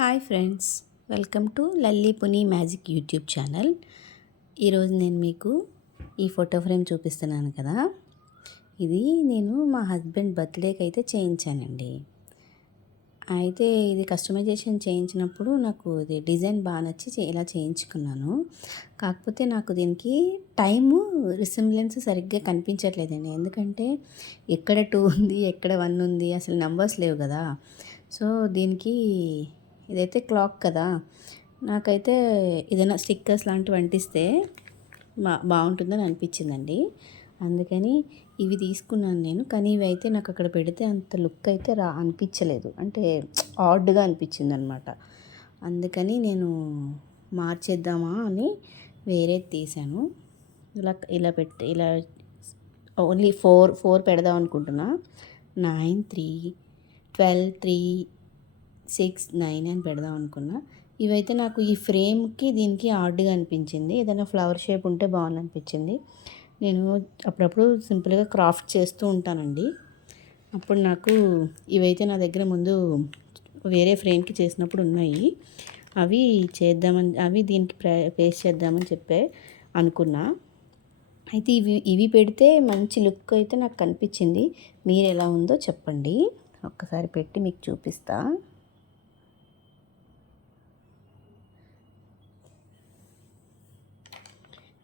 Hi friends, welcome to Lalli Puni magic YouTube channel. ఈరోజు నేను మీకు ఈ ఫోటో ఫ్రేమ్ చూపిస్తున్నాను కదా. ఇది నేను మా హస్బెండ్ బర్త్డేకి అయితే చేయించానండి. అయితే ఇది కస్టమైజేషన్ చేయించినప్పుడు నాకు ఇది డిజైన్ బాగా నచ్చి ఇలా చేయించుకున్నాను. కాకపోతే నాకు దీనికి టైము రిసెంబ్లెన్స్ సరిగ్గా కనిపించట్లేదండి. ఎందుకంటే ఎక్కడ 2 ఉంది, ఎక్కడ 1 ఉంది, అసలు నంబర్స్ లేవు కదా. సో దీనికి ఇదైతే క్లాక్ కదా, నాకైతే ఏదైనా స్టిక్కర్స్ లాంటివి అంటిస్తే బాగుంటుందని అనిపించిందండి. అందుకని ఇవి తీసుకున్నాను నేను. కానీ ఇవి అయితే నాకు అక్కడ పెడితే అంత లుక్ అయితే అనిపించలేదు, అంటే ఆడ్గా అనిపించింది అనమాట. అందుకని నేను మార్చేద్దామా అని వేరేది తీసాను. ఇలా ఓన్లీ ఫోర్ పెడదాం అనుకుంటున్నా. 9 3 12 3 6 9 అని పెడదాం అనుకున్నా. ఇవైతే నాకు ఈ ఫ్రేమ్కి దీనికి ఆడ్గా అనిపించింది. ఏదైనా ఫ్లవర్ షేప్ ఉంటే బాగుంది అనిపించింది. నేను అప్పుడప్పుడు సింపుల్గా క్రాఫ్ట్ చేస్తూ ఉంటానండి. అప్పుడు నాకు ఇవైతే నా దగ్గర ముందు వేరే ఫ్రేమ్కి చేసినప్పుడు ఉన్నాయి. అవి దీనికి పేస్ట్ చేద్దామని అనుకున్నా. అయితే ఇవి పెడితే మంచి లుక్ అయితే నాకు కనిపించింది. మీరు ఎలా ఉందో చెప్పండి. ఒక్కసారి పెట్టి మీకు చూపిస్తా.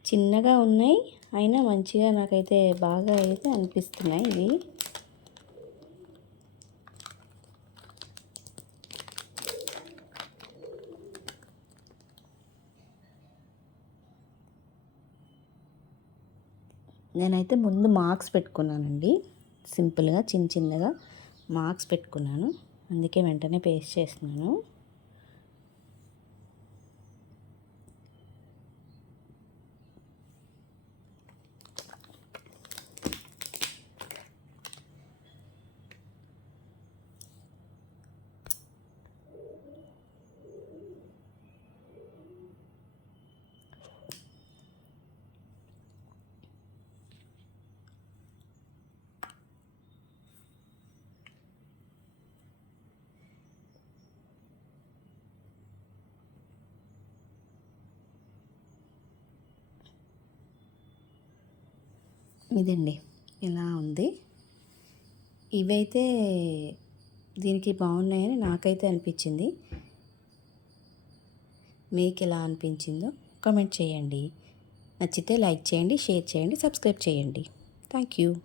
చిన్నగా ఉన్నాయి, అయినా మంచిగా నాకైతే బాగా అయితే అనిపిస్తున్నాయి ఇవి. నేనైతే ముందు మార్క్స్ పెట్టుకున్నానండి. సింపుల్గా చిన్నగా మార్క్స్ పెట్టుకున్నాను. అందుకే వెంటనే పేస్ట్ చేస్తున్నాను. ఇదండి ఇలా ఉంది. ఇవైతే దీనికి బాగున్నాయని నాకైతే అనిపించింది. మీకు ఎలా అనిపించిందో కామెంట్ చేయండి. నచ్చితే లైక్ చేయండి, షేర్ చేయండి, సబ్స్క్రైబ్ చేయండి. Thank you.